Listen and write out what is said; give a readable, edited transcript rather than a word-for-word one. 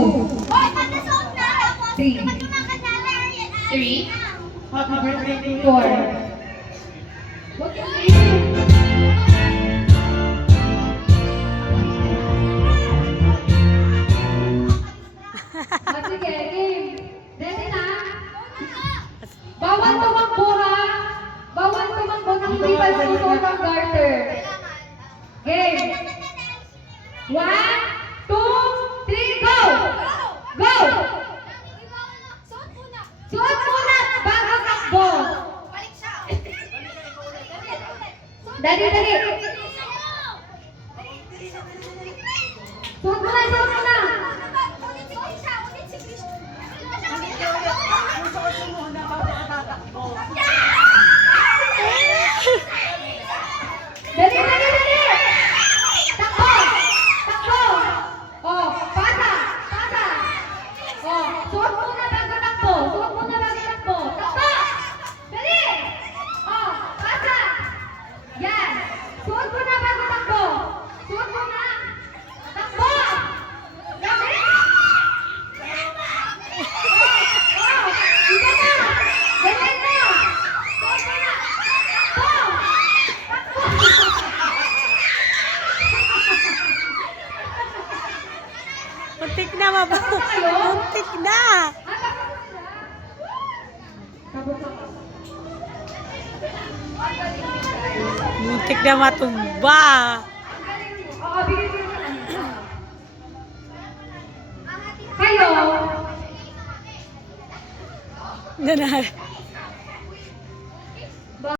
Hoy, pagkasuot na! 3, Kapag kumakanta na, yan ay... 3, happy birthday to you. 4. What is it? Sige, game. Ready na? Bawal tumakbo ha. Bawal tumakbo nang hindi pa susuot ang garter. Game. 1, 2, 3, go! Go! Suot muna bago takbo. Dali, dali. Suot muna, suot muna. Dali, dali, dali! Takbo! Takbo! Oh, pasa! Pasa! Oh, suot muna bago takbo! Suot muna bago takbo! Takbo! Dali! Oh, pasa! Yan! Suot muna bago takbo! Suot muna! Takbo! Dali! Oh, isa na! Ganyan na! Suot muna! Takbo! Muntik na, mabaho. Muntik na. Muntik na matumba. Kayo, Ganun.